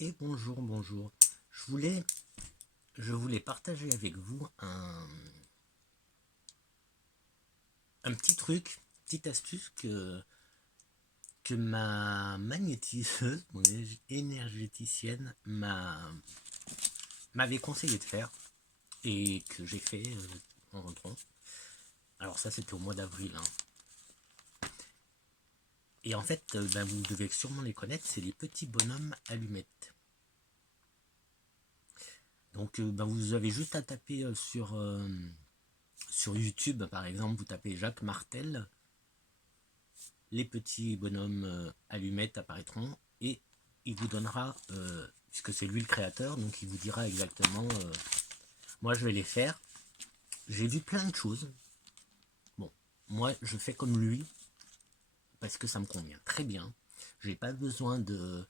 Et bonjour, bonjour. Je voulais, je voulais partager avec vous un petit truc, petite astuce que ma magnétiseuse, mon énergéticienne m'avait conseillé de faire et que j'ai fait en rentrant. Alors ça c'était au mois d'avril, hein. Et en fait, vous devez sûrement les connaître, c'est les petits bonhommes allumettes. Donc vous avez juste à taper sur YouTube, par exemple, vous tapez Jacques Martel, les petits bonhommes allumettes apparaîtront et il vous donnera, puisque c'est lui le créateur, donc il vous dira exactement, moi je vais les faire. J'ai vu plein de choses. Bon, moi je fais comme lui parce que ça me convient très bien. J'ai pas besoin de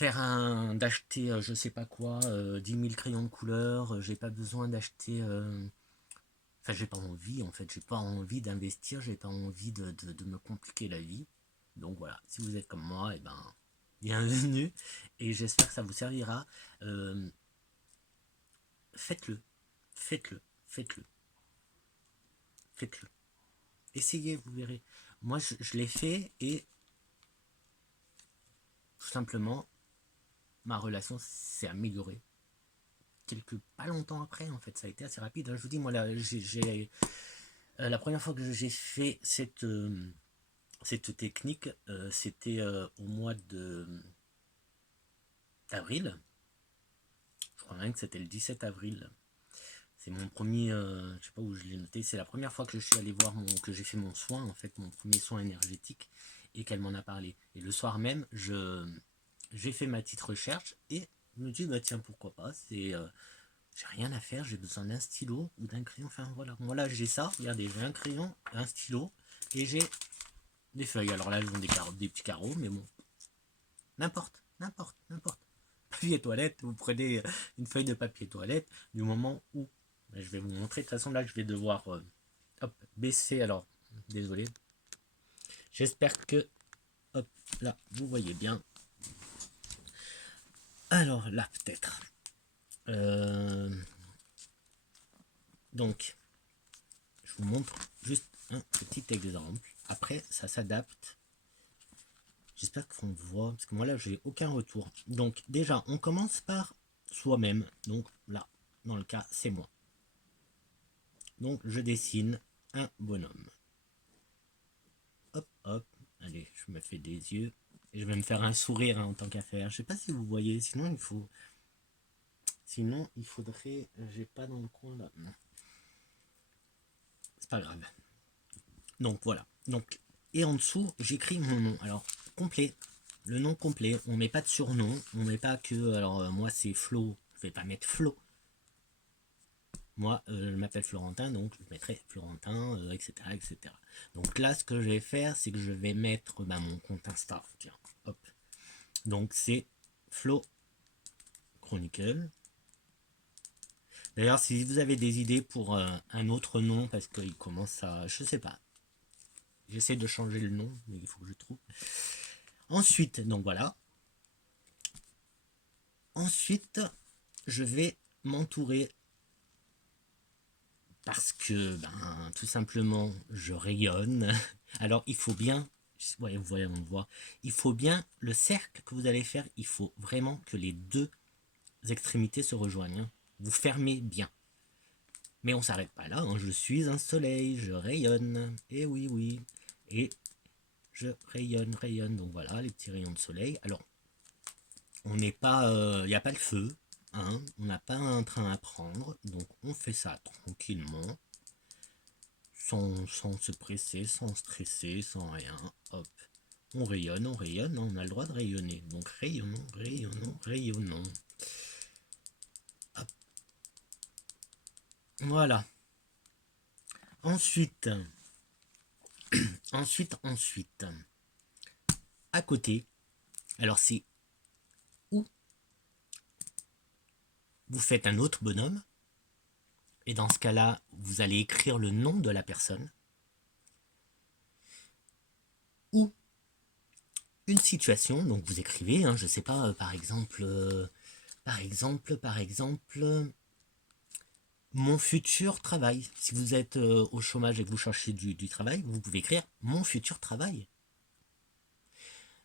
d'acheter je sais pas quoi, 10 000 crayons de couleur, j'ai pas besoin d'acheter enfin j'ai pas envie en fait, j'ai pas envie d'investir, j'ai pas envie de me compliquer la vie. Donc voilà, si vous êtes comme moi, et bienvenue et j'espère que ça vous servira. Euh, faites-le, faites-le, faites-le, faites-le. Essayez, vous verrez. Moi je l'ai fait et tout simplement ma relation s'est améliorée. Pas longtemps après en fait, ça a été assez rapide, hein. Je vous dis moi là, la première fois que j'ai fait cette technique, c'était au mois de d'avril. Je crois même que c'était le 17 avril. C'est mon premier, je sais pas où je l'ai noté, c'est la première fois que je suis allé voir que j'ai fait mon soin, en fait, mon premier soin énergétique, et qu'elle m'en a parlé. Et le soir même, j'ai fait ma petite recherche et je me dis, bah tiens, pourquoi pas, j'ai rien à faire, j'ai besoin d'un stylo ou d'un crayon, enfin voilà. Moi là, j'ai ça, regardez, j'ai un crayon, un stylo, et j'ai des feuilles. Alors là, elles ont des petits carreaux, mais bon, n'importe, n'importe, n'importe. Papier toilette, vous prenez une feuille de papier toilette du moment où je vais vous montrer. De toute façon, là, je vais devoir hop, baisser. Alors, désolé. J'espère que, hop, là, vous voyez bien. Alors, là, peut-être. Euh, donc, je vous montre juste un petit exemple. Après, ça s'adapte. J'espère qu'on voit, parce que moi, là, j'ai aucun retour. Donc, déjà, on commence par soi-même. Donc, là, dans le cas, c'est moi. Donc, je dessine un bonhomme. Hop, hop. Allez, je me fais des yeux. Et je vais me faire un sourire en tant qu'affaire. Je sais pas si vous voyez, sinon il faut. Sinon, il faudrait. J'ai pas dans le coin là. Non. C'est pas grave. Donc voilà. Donc, et en dessous, j'écris mon nom. Alors, complet. Le nom complet. On met pas de surnom. On met pas que. Alors, moi, c'est Flo. Je vais pas mettre Flo. Moi, je m'appelle Florentin, donc je mettrai Florentin, etc., etc. Donc là, ce que je vais faire, c'est que je vais mettre mon compte Insta. Tiens, hop. Donc c'est Flo Chronicle. D'ailleurs, si vous avez des idées pour un autre nom, parce qu'il commence à... Je sais pas. J'essaie de changer le nom, mais il faut que je trouve. Ensuite, donc voilà. Ensuite, je vais m'entourer parce que, tout simplement, je rayonne. Alors, il faut bien... Ouais, vous voyez, on voit. Il faut bien, le cercle que vous allez faire, il faut vraiment que les deux extrémités se rejoignent. Vous fermez bien. Mais on s'arrête pas là, hein. Je suis un soleil, je rayonne. Et oui, oui. Et je rayonne, rayonne. Donc voilà, les petits rayons de soleil. Alors, on n'est pas... Il n'y a pas le feu. Hein. On n'a pas un train à prendre. Donc on fait ça tranquillement. Sans se presser, sans stresser, sans rien. Hop. On rayonne, on a le droit de rayonner. Donc rayonnons, rayonnons, rayonnons. Hop. Voilà. Ensuite, ensuite, à côté, alors c'est où vous faites un autre bonhomme, et dans ce cas-là, vous allez écrire le nom de la personne, ou une situation, donc vous écrivez, hein, je sais pas, par exemple, mon futur travail. Si vous êtes au chômage et que vous cherchez du travail, vous pouvez écrire mon futur travail.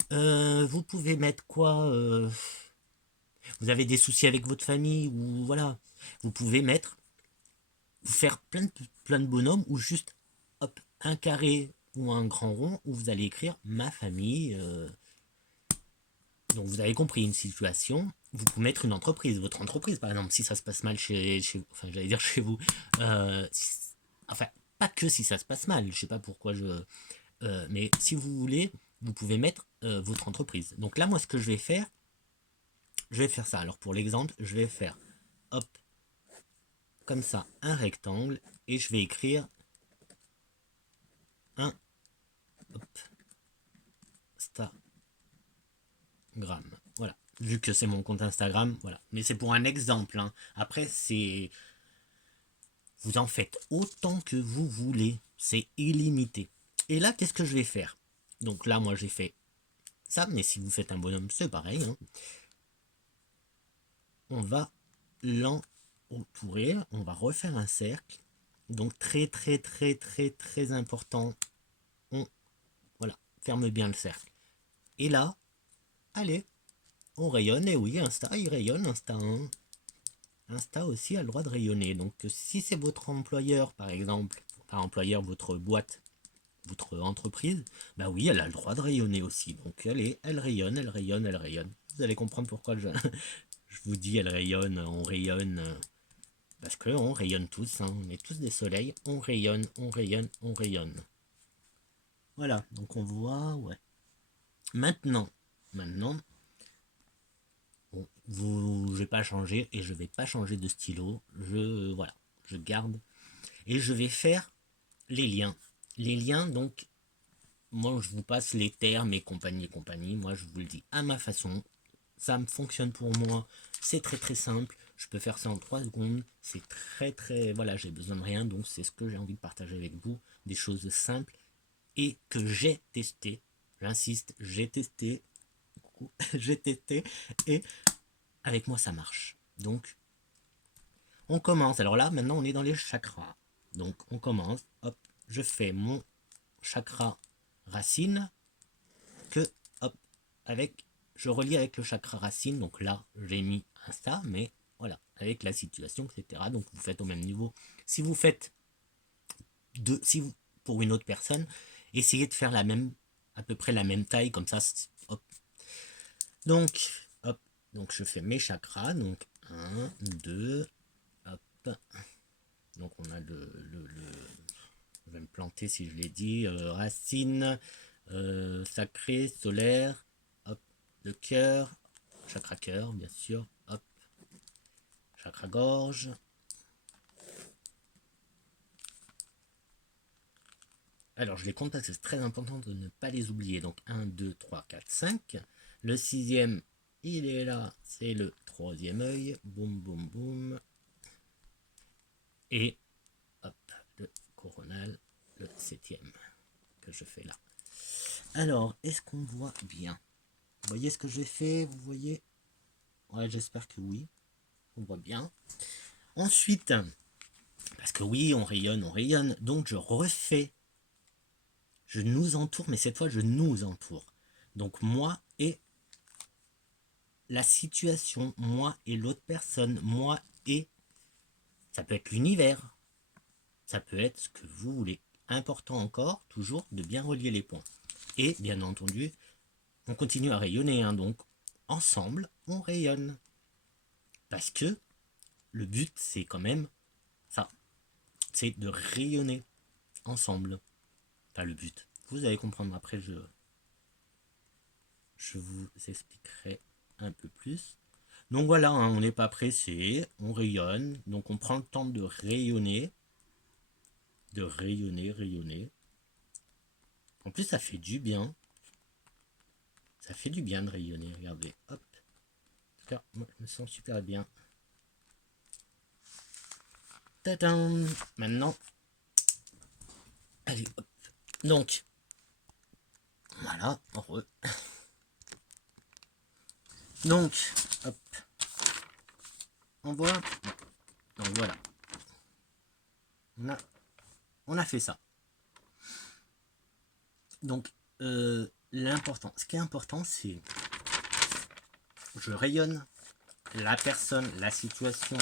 Vous pouvez mettre quoi vous avez des soucis avec votre famille ou voilà. Vous pouvez mettre, vous faire plein de bonhommes ou juste hop, un carré ou un grand rond où vous allez écrire ma famille. Donc vous avez compris une situation. Vous pouvez mettre une entreprise, votre entreprise par exemple, si ça se passe mal enfin j'allais dire chez vous. Enfin, pas que si ça se passe mal. Je sais pas pourquoi mais si vous voulez, vous pouvez mettre votre entreprise. Donc là, moi, ce que je vais faire ça. Alors pour l'exemple, je vais faire hop, comme ça, un rectangle et je vais écrire un hop, Instagram. Voilà. Vu que c'est mon compte Instagram, voilà. Mais c'est pour un exemple. Hein. Après, c'est. Vous en faites autant que vous voulez. C'est illimité. Et là, qu'est-ce que je vais faire? Donc là, moi, j'ai fait ça, mais si vous faites un bonhomme, c'est pareil. Hein. On va l'entourer, on va refaire un cercle. Donc très important, on voilà, ferme bien le cercle. Et là, allez, on rayonne, et oui, Insta, il rayonne, Insta 1. Insta aussi a le droit de rayonner. Donc si c'est votre employeur, par exemple, pas employeur, votre boîte, votre entreprise, bah oui, elle a le droit de rayonner aussi. Donc elle rayonne, elle rayonne, elle rayonne. Vous allez comprendre pourquoi je vous dis elle rayonne, on rayonne. Parce qu'on rayonne tous, hein, on est tous des soleils, on rayonne, on rayonne, on rayonne. Voilà, donc on voit, ouais. Maintenant, bon, je vais pas changer et je vais pas changer de stylo. Voilà, je garde et je vais faire les liens. Les liens, donc, moi je vous passe les termes et compagnie. Moi je vous le dis à ma façon. Ça me fonctionne pour moi. C'est très simple. Je peux faire ça en 3 secondes. C'est voilà, j'ai besoin de rien. Donc c'est ce que j'ai envie de partager avec vous. Des choses simples et que j'ai testé. J'insiste, j'ai testé. J'ai testé. Et avec moi ça marche. Donc on commence. Alors là, maintenant on est dans les chakras. Donc on commence. Hop, je fais mon chakra racine. Que hop, je relie avec le chakra racine. Donc là, j'ai mis Insta, mais voilà, avec la situation, etc. Donc vous faites au même niveau. Si vous faites pour une autre personne, essayez de faire à peu près la même taille, comme ça, hop. Donc, hop, donc je fais mes chakras, donc 1, 2, hop. Donc on a je vais me planter si je l'ai dit, racine, sacré, solaire, hop, le cœur, chakra cœur, bien sûr, hop, chakra gorge, alors je les compte parce que c'est très important de ne pas les oublier, donc 1, 2, 3, 4, 5, le 6e, il est là, c'est le 3e œil, boum, boum, boum, et hop, le coronal, le 7e, que je fais là. Alors, est-ce qu'on voit bien? Vous voyez ce que j'ai fait? Vous voyez? Ouais, j'espère que oui. On voit bien. Ensuite, parce que oui, on rayonne. Donc je refais. Je nous entoure, mais cette fois je nous entoure. Donc moi et la situation, moi et l'autre personne, moi et... Ça peut être l'univers. Ça peut être ce que vous voulez. Important encore, toujours, de bien relier les points. Et bien entendu, on continue à rayonner. Hein, donc ensemble, on rayonne. Parce que le but, c'est quand même ça. C'est de rayonner ensemble. Enfin, le but. Vous allez comprendre après, je vous expliquerai un peu plus. Donc voilà, hein, on n'est pas pressé, on rayonne. Donc on prend le temps de rayonner. De rayonner. En plus, ça fait du bien. Ça fait du bien de rayonner, regardez. Hop. En tout cas, moi, je me sens super bien. Tadam. Maintenant, allez, hop. Donc, voilà, heureux. Donc, hop, on voit, donc voilà, on a fait ça. Donc, l'important, ce qui est important, c'est je rayonne, la personne, la situation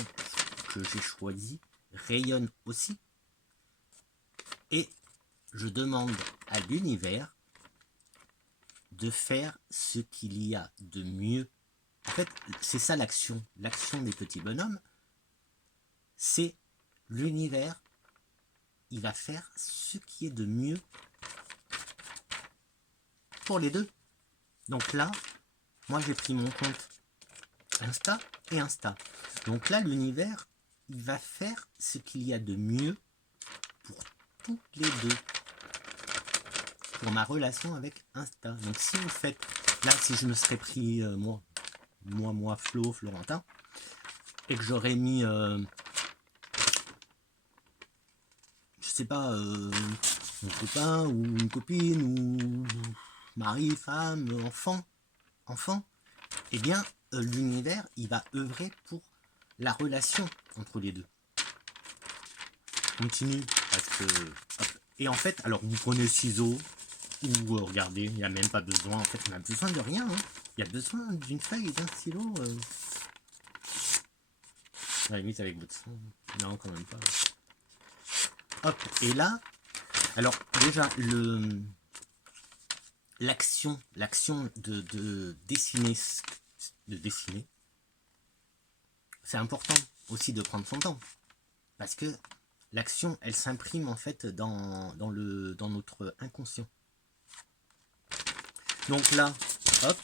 que j'ai choisie rayonne aussi, et je demande à l'univers de faire ce qu'il y a de mieux. En fait, c'est ça l'action. L'action des petits bonhommes, c'est l'univers, il va faire ce qui est de mieux pour les deux. Donc là, moi j'ai pris mon compte Insta et Insta. Donc là, l'univers, il va faire ce qu'il y a de mieux pour tous les deux. Pour ma relation avec Insta. Donc si vous faites, là si je me serais pris moi Flo, Florentin, et que j'aurais mis, je sais pas, mon copain ou une copine ou mari, femme, enfant, eh bien l'univers il va œuvrer pour la relation entre les deux. Continue parce que hop. Et en fait, alors vous prenez ciseaux ou regardez, il n'y a même pas besoin. En fait, on a besoin de rien. Hein. Il y a besoin d'une feuille et d'un stylo. À la limite avec votre sang. Non, quand même pas. Hop. Et là, alors déjà l'action de dessiner, c'est important aussi de prendre son temps parce que l'action, elle s'imprime en fait dans notre inconscient. Donc là, hop.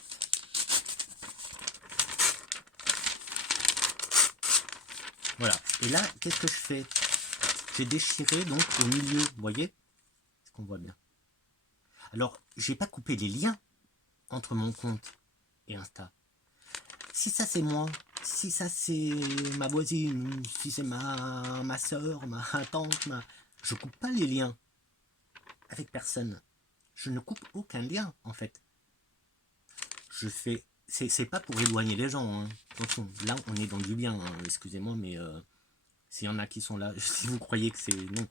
Voilà. Et là, qu'est-ce que je fais? J'ai déchiré donc au milieu, vous voyez? Est-ce qu'on voit bien? Alors, j'ai pas coupé les liens entre mon compte et Insta. Si ça c'est moi, si ça c'est ma voisine, si c'est ma soeur, ma tante, je coupe pas les liens avec personne. Je ne coupe aucun lien en fait. Je fais, c'est pas pour éloigner les gens. Hein. Attention, là on est dans du bien. Hein. Excusez-moi, mais s'il y en a qui sont là, si vous croyez que c'est non.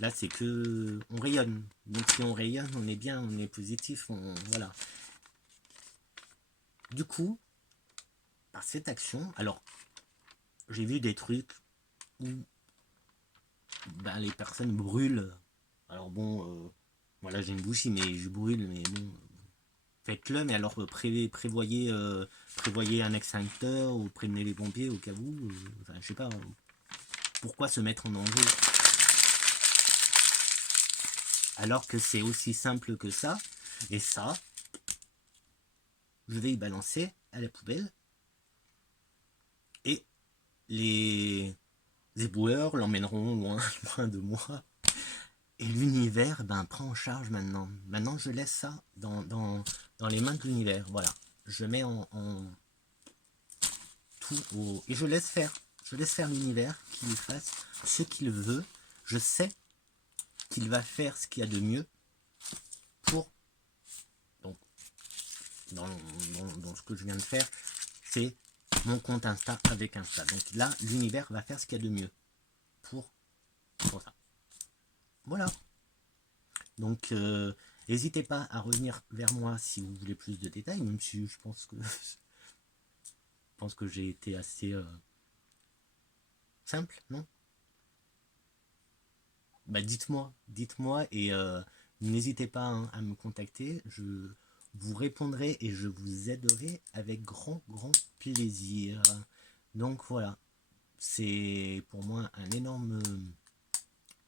Là c'est que on rayonne. Donc si on rayonne, on est bien, on est positif, voilà. Du coup, par cette action, alors j'ai vu des trucs où ben, les personnes brûlent. Alors bon, voilà, j'ai une bougie, mais je brûle, mais bon, faites-le, mais alors prévoyez un extincteur ou prévenez les pompiers au cas où. Enfin, je sais pas, pourquoi se mettre en danger alors que c'est aussi simple que ça. Et ça, je vais y balancer à la poubelle. Et les éboueurs l'emmèneront loin, loin de moi. Et l'univers prend en charge maintenant. Maintenant, je laisse ça dans les mains de l'univers. Voilà. Je mets en tout et je laisse faire. Je laisse faire l'univers qu'il fasse ce qu'il veut. Je sais qu'il va faire ce qu'il y a de mieux pour. Donc, dans ce que je viens de faire, c'est mon compte Insta avec Insta. Donc là, l'univers va faire ce qu'il y a de mieux pour ça. Voilà. Donc, n'hésitez pas à revenir vers moi si vous voulez plus de détails, même si je pense que j'ai été assez simple, non? Bah dites-moi et n'hésitez pas hein, à me contacter, je vous répondrai et je vous aiderai avec grand plaisir. Donc voilà, c'est pour moi un énorme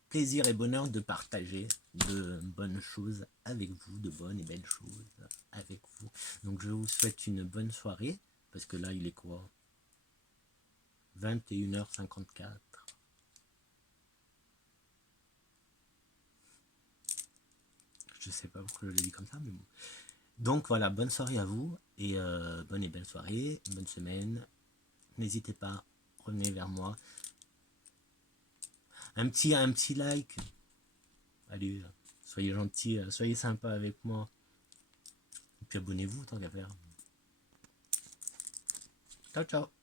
plaisir et bonheur de partager de bonnes choses avec vous, de bonnes et belles choses avec vous. Donc je vous souhaite une bonne soirée, parce que là il est quoi? 21h54. Je sais pas pourquoi je l'ai dit comme ça, mais bon. Donc voilà, bonne soirée à vous, et bonne et belle soirée, bonne semaine. N'hésitez pas, revenez vers moi. Un petit like. Allez, soyez gentils, soyez sympa avec moi. Et puis abonnez-vous tant qu'à faire. Ciao, ciao.